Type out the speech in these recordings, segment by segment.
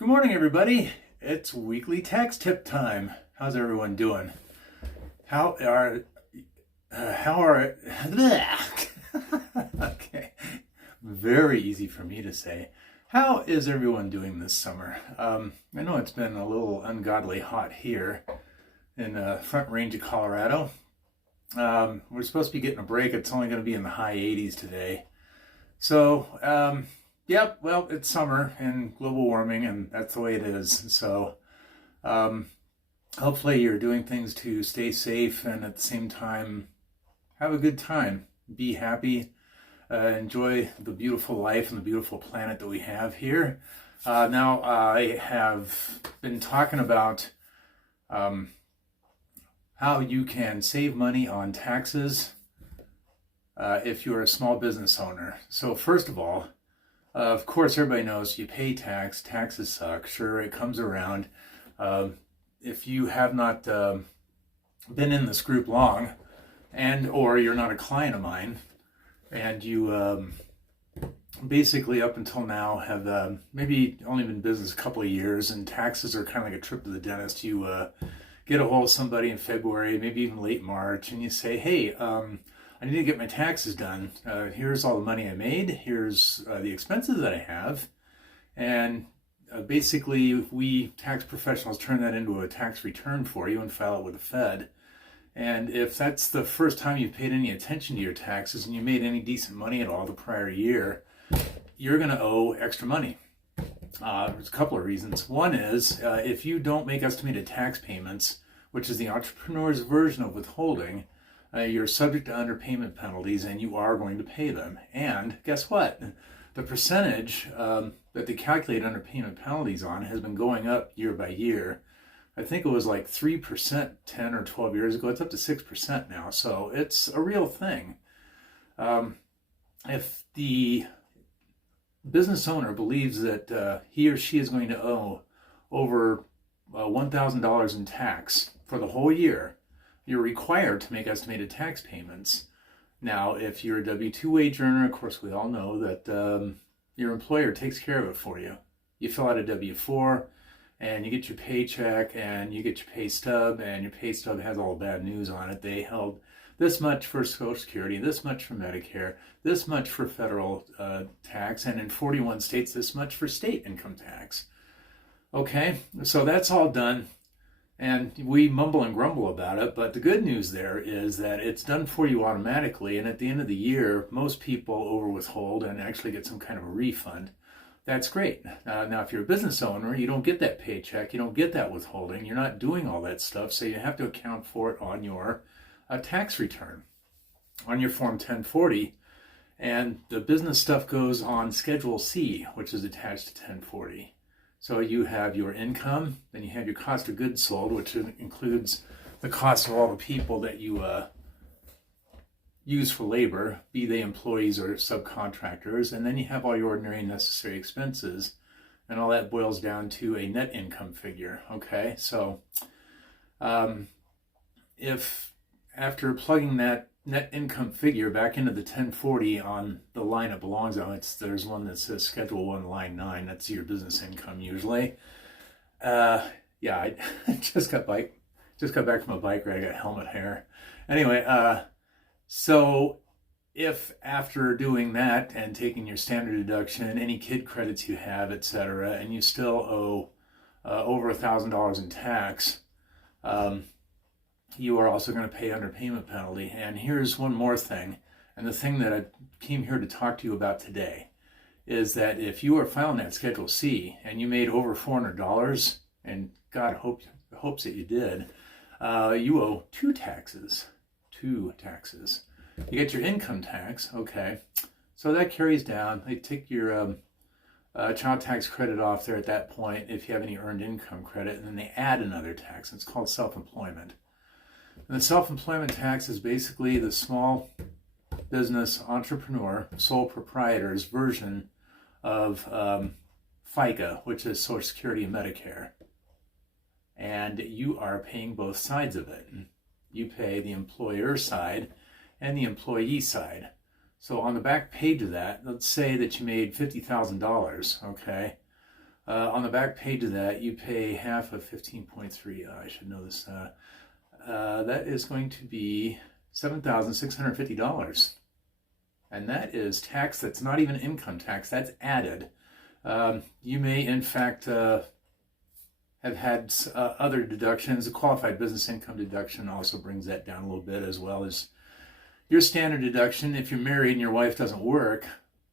Good morning, everybody. It's weekly tax tip time. How's everyone doing? How are okay, very easy for me to say. How is everyone doing this summer? I know it's been a little ungodly hot here in the Front Range of Colorado. We're supposed to be getting a break. It's only going to be in the high 80s today. So, yep, well, it's summer and global warming, and that's the way it is. So, hopefully you're doing things to stay safe and at the same time have a good time. Be happy, enjoy the beautiful life and the beautiful planet that we have here. Now, I have been talking about how you can save money on taxes if you're a small business owner. So, first of all, of course, everybody knows you pay tax. Taxes suck. Sure, it comes around. If you have not been in this group long, or you're not a client of mine, and you basically up until now have maybe only been in business a couple of years, and taxes are kind of like a trip to the dentist. You get a hold of somebody in February, maybe even late March, and you say, "Hey, I need to get my taxes done. Here's all the money I made. Here's the expenses that I have." And basically, we tax professionals turn that into a tax return for you and file it with the Fed. And if that's the first time you've paid any attention to your taxes and you made any decent money at all the prior year, you're going to owe extra money. There's a couple of reasons. One is if you don't make estimated tax payments, which is the entrepreneur's version of withholding, you're subject to underpayment penalties and you are going to pay them. And guess what? The percentage that they calculate underpayment penalties on has been going up year by year. I think it was like 3% 10 or 12 years ago. It's up to 6% now. So it's a real thing. If the business owner believes that he or she is going to owe over $1,000 in tax for the whole year, you're required to make estimated tax payments. Now, if you're a W-2 wage earner, of course, we all know that your employer takes care of it for you. You fill out a W-4, and you get your paycheck, and you get your pay stub, and your pay stub has all the bad news on it. They held this much for Social Security, this much for Medicare, this much for federal tax, and in 41 states, this much for state income tax. Okay, so that's all done. And we mumble and grumble about it, but the good news there is that it's done for you automatically, and at the end of the year, most people over-withhold and actually get some kind of a refund. That's great. Now, if you're a business owner, you don't get that paycheck, you don't get that withholding, you're not doing all that stuff, so you have to account for it on your tax return, on your Form 1040, and the business stuff goes on Schedule C, which is attached to 1040. So you have your income, then you have your cost of goods sold, which includes the cost of all the people that you use for labor, be they employees or subcontractors, and then you have all your ordinary and necessary expenses, and all that boils down to a net income figure, okay? So if after plugging that net income figure back into the 1040 on the line it belongs on, there's one that says Schedule 1, Line 9, that's your business income usually. Yeah, I just got back from a bike ride, I got helmet hair. Anyway, so if after doing that and taking your standard deduction, any kid credits you have, etc., and you still owe over $1,000 in tax, you are also going to pay underpayment penalty. And here's one more thing, and the thing that I came here to talk to you about today is that if you are filing that Schedule C and you made over $400, and God hopes that you did, you owe two taxes. You get your income tax, okay, so that carries down. They take your child tax credit off there at that point if you have any earned income credit, and then they add another tax. It's called self-employment. And the self-employment tax is basically the small business entrepreneur, sole proprietor's version of FICA, which is Social Security and Medicare. And you are paying both sides of it. You pay the employer side and the employee side. So on the back page of that, let's say that you made $50,000, okay? On the back page of that, you pay half of 15.3. I should know this. That is going to be $7,650. And that is tax that's not even income tax, that's added. You may, in fact, have had other deductions. A qualified business income deduction also brings that down a little bit, as well as your standard deduction. If you're married and your wife doesn't work,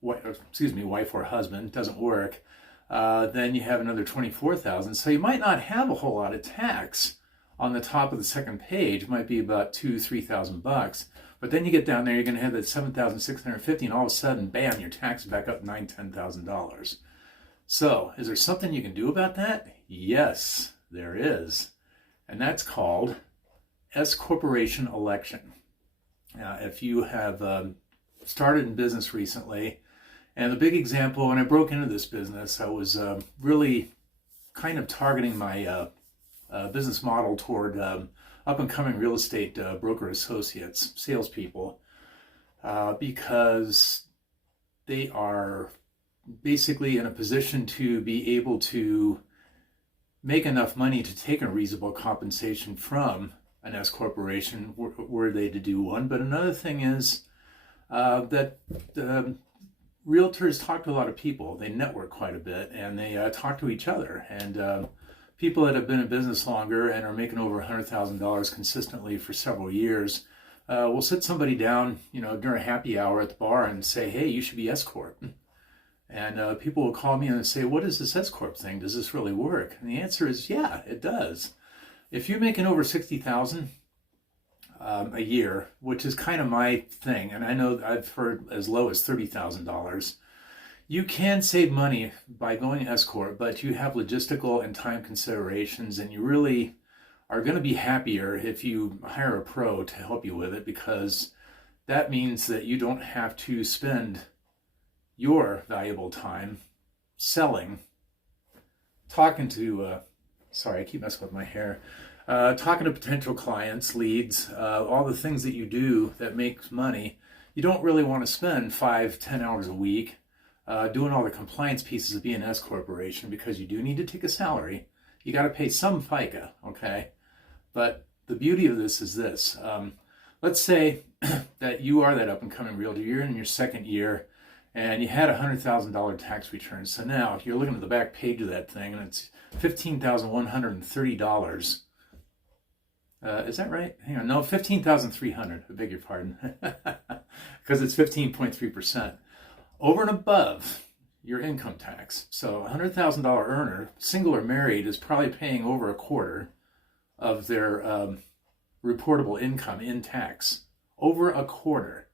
wife or husband doesn't work, then you have another $24,000. So you might not have a whole lot of tax on the top of the second page. It might be about $2,000-3,000. But then you get down there, you're going to have that $7,650, and all of a sudden, bam, your tax is back up $9,000-10,000. So, is there something you can do about that? Yes, there is. And that's called S corporation election. If you have started in business recently, and the big example, when I broke into this business, I was really kind of targeting my business model toward up-and-coming real estate broker associates, salespeople, because they are basically in a position to be able to make enough money to take a reasonable compensation from an S corporation were they to do one. But another thing is that realtors talk to a lot of people. They network quite a bit, and they talk to each other. And people that have been in business longer and are making over $100,000 consistently for several years will sit somebody down, during happy hour at the bar and say, "Hey, you should be S corp." And people will call me and say, "What is this S corp thing? Does this really work?" And the answer is, yeah, it does. If you're making over $60,000 a year, which is kind of my thing, and I know I've heard as low as $30,000. You can save money by going S corp, but you have logistical and time considerations, and you really are going to be happier if you hire a pro to help you with it, because that means that you don't have to spend your valuable time selling, talking to, sorry, I keep messing with my hair, talking to potential clients, leads, all the things that you do that makes money. You don't really want to spend 5-10 hours a week doing all the compliance pieces of being an S corporation, because you do need to take a salary. You got to pay some FICA, okay? But the beauty of this is this. Let's say that you are that up-and-coming realtor. You're in your second year, and you had a $100,000 tax return. So now you're looking at the back page of that thing, and it's $15,130. Is that right? Hang on. No, $15,300. I beg your pardon. Because it's 15.3%. Over and above your income tax. So a $100,000 earner, single or married, is probably paying over a quarter of their reportable income in tax. Over a quarter.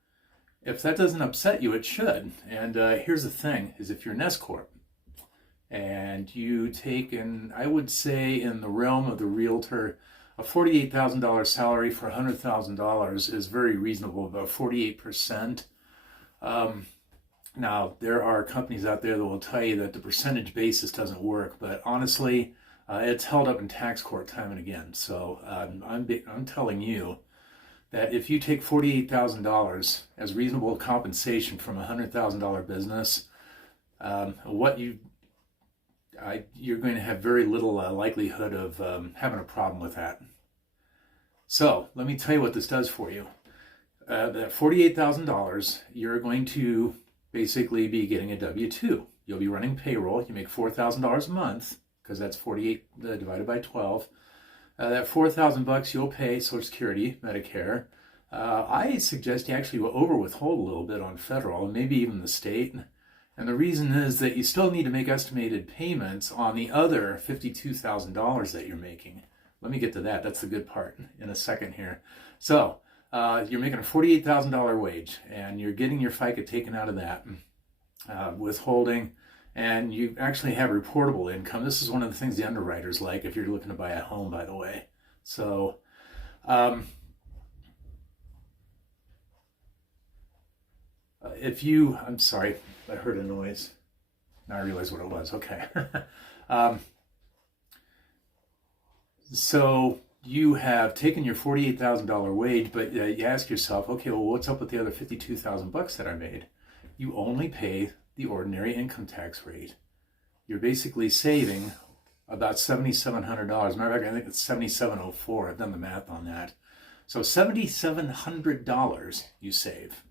If that doesn't upset you, it should. And here's the thing, is if you're an S corp and you take, in, I would say in the realm of the realtor, a $48,000 salary for $100,000 is very reasonable, about 48%. Now, there are companies out there that will tell you that the percentage basis doesn't work, but honestly, it's held up in tax court time and again. So I'm telling you that if you take $48,000 as reasonable compensation from a $100,000 business, you're going to have very little likelihood of having a problem with that. So let me tell you what this does for you. That $48,000, you're going to basically be getting a W-2. You'll be running payroll. You make $4,000 a month, because that's 48 divided by 12. That $4,000 you'll pay Social Security, Medicare. I suggest you actually withhold a little bit on federal, and maybe even the state. And the reason is that you still need to make estimated payments on the other $52,000 that you're making. Let me get to that. That's the good part in a second here. So you're making a $48,000 wage, and you're getting your FICA taken out of that, withholding, and you actually have reportable income. This is one of the things the underwriters like if you're looking to buy a home, by the way. So I'm sorry, I heard a noise. Now I realize what it was. Okay. So you have taken your $48,000 wage, but you ask yourself, okay, well, what's up with the other $52,000 that I made? You only pay the ordinary income tax rate. you're basically saving about $7,700. Matter of fact, I think it's $7,704. I've done the math on that. So $7,700 you save.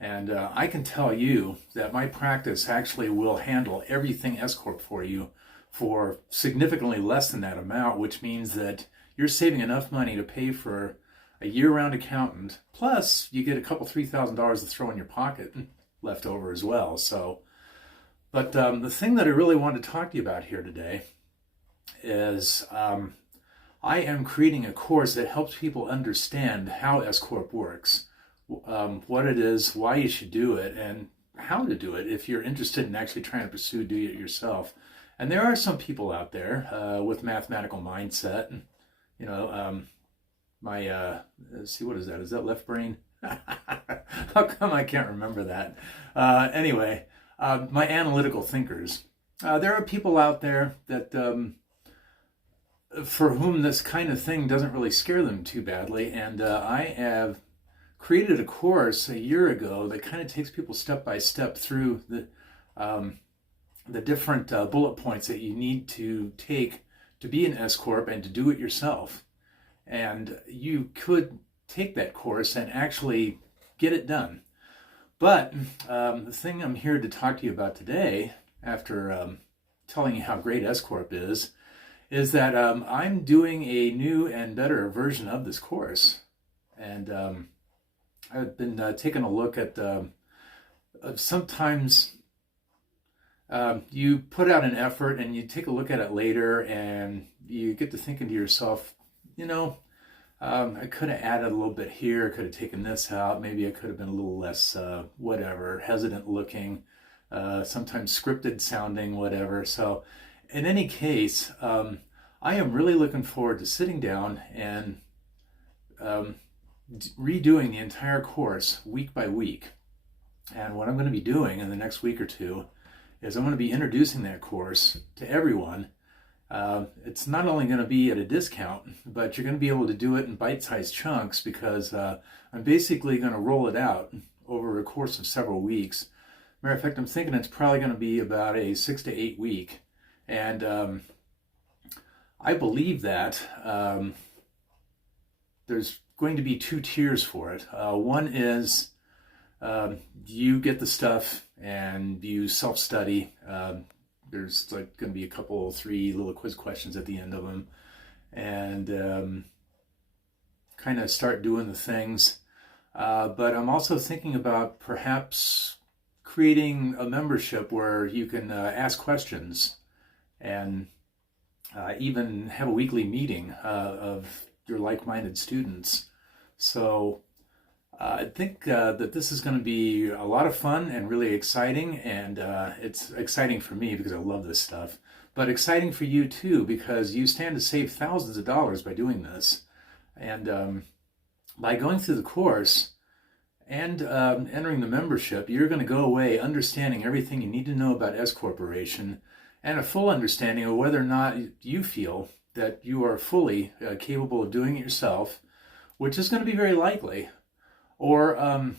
And I can tell you that my practice actually will handle everything S-Corp for you for significantly less than that amount, which means that you're saving enough money to pay for a year-round accountant. Plus, you get a couple $3,000 to throw in your pocket left over as well. So, but the thing that I really want to talk to you about here today is I am creating a course that helps people understand how S-Corp works, what it is, why you should do it, and how to do it if you're interested in actually trying to pursue do it yourself. And there are some people out there with mathematical mindset. You know, let's see, what is that? Is that left brain? How come I can't remember that? Anyway, my analytical thinkers. There are people out there that for whom this kind of thing doesn't really scare them too badly. And I have created a course a year ago that kind of takes people step by step through the different bullet points that you need to take to be an S-Corp and to do it yourself. And you could take that course and actually get it done. But the thing I'm here to talk to you about today, after telling you how great S-Corp is that I'm doing a new and better version of this course. And I've been taking a look at sometimes you put out an effort and you take a look at it later and you get to thinking to yourself, you know, I could have added a little bit here, could have taken this out, maybe I could have been a little less, whatever, hesitant looking, sometimes scripted sounding, whatever. So in any case, I am really looking forward to sitting down and redoing the entire course week by week. And what I'm going to be doing in the next week or two is I'm going to be introducing that course to everyone. It's not only going to be at a discount, but you're going to be able to do it in bite-sized chunks because I'm basically going to roll it out over a course of several weeks. Matter of fact, I'm thinking it's probably going to be about a 6 to 8 week. And I believe that there's going to be 2 tiers for it. One is you get the stuff and you self-study. There's like going to be a couple, 3 little quiz questions at the end of them, and kind of start doing the things. But I'm also thinking about perhaps creating a membership where you can ask questions and even have a weekly meeting of your like-minded students. So I think that this is going to be a lot of fun and really exciting, and it's exciting for me because I love this stuff, but exciting for you too because you stand to save thousands of dollars by doing this. And by going through the course and entering the membership, you're going to go away understanding everything you need to know about S-Corporation and a full understanding of whether or not you feel that you are fully capable of doing it yourself, which is going to be very likely. Or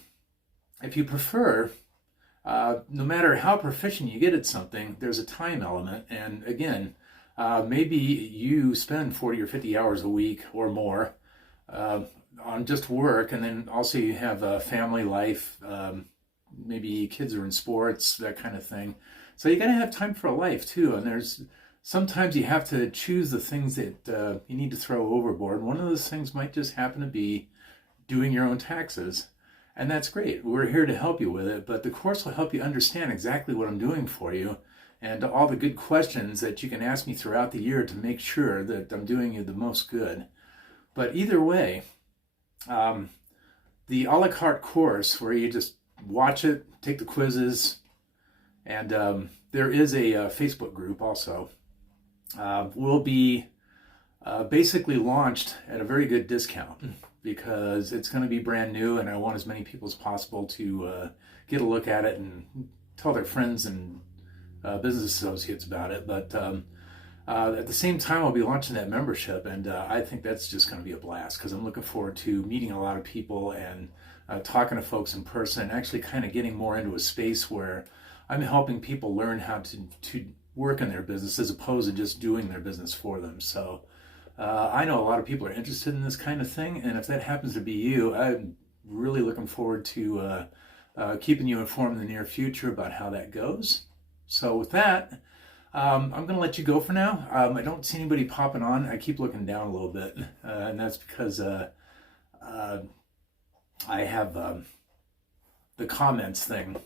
if you prefer, no matter how proficient you get at something, there's a time element. And again, maybe you spend 40 or 50 hours a week or more on just work, and then also you have a family life, maybe kids are in sports, that kind of thing. So you got to have time for a life too. And there's sometimes you have to choose the things that you need to throw overboard. One of those things might just happen to be doing your own taxes. And that's great. We're here to help you with it, but the course will help you understand exactly what I'm doing for you and all the good questions that you can ask me throughout the year to make sure that I'm doing you the most good. But either way, the a la carte course where you just watch it, take the quizzes, and there is a Facebook group also, will be basically launched at a very good discount because it's going to be brand new and I want as many people as possible to get a look at it and tell their friends and business associates about it. But at the same time, I'll be launching that membership, and I think that's just going to be a blast because I'm looking forward to meeting a lot of people and talking to folks in person, and actually kind of getting more into a space where I'm helping people learn how to work in their business as opposed to just doing their business for them. So I know a lot of people are interested in this kind of thing, and if that happens to be you, I'm really looking forward to keeping you informed in the near future about how that goes. So with that, I'm going to let you go for now. I don't see anybody popping on. I keep looking down a little bit, and that's because I have the comments thing.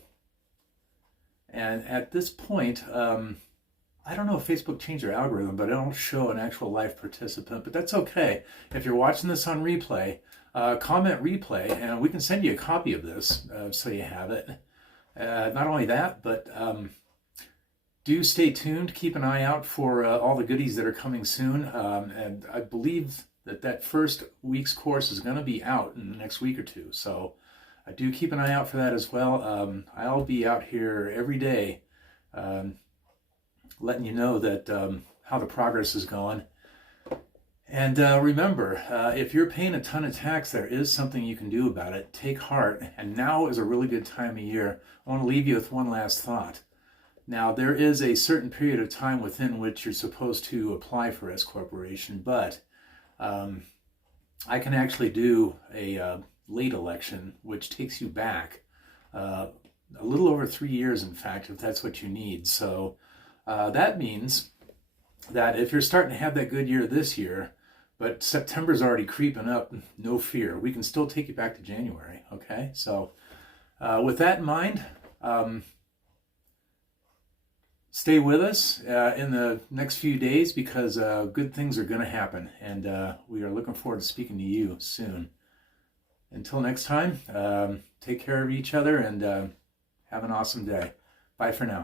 And at this point, I don't know if Facebook changed their algorithm, but I don't show an actual live participant, but that's okay. If you're watching this on replay, comment replay, and we can send you a copy of this so you have it. Not only that, but do stay tuned. Keep an eye out for all the goodies that are coming soon. And I believe that first week's course is going to be out in the next week or two. So I do keep an eye out for that as well. I'll be out here every day letting you know that how the progress is going. And remember, if you're paying a ton of tax, there is something you can do about it. Take heart. And now is a really good time of year. I want to leave you with one last thought. Now, there is a certain period of time within which you're supposed to apply for S Corporation, but I can actually do a late election, which takes you back a little over 3 years, in fact, if that's what you need. So that means that if you're starting to have that good year this year, but September's already creeping up, no fear. We can still take you back to January, okay? So with that in mind, stay with us in the next few days because good things are going to happen, and we are looking forward to speaking to you soon. Until next time, take care of each other and have an awesome day. Bye for now.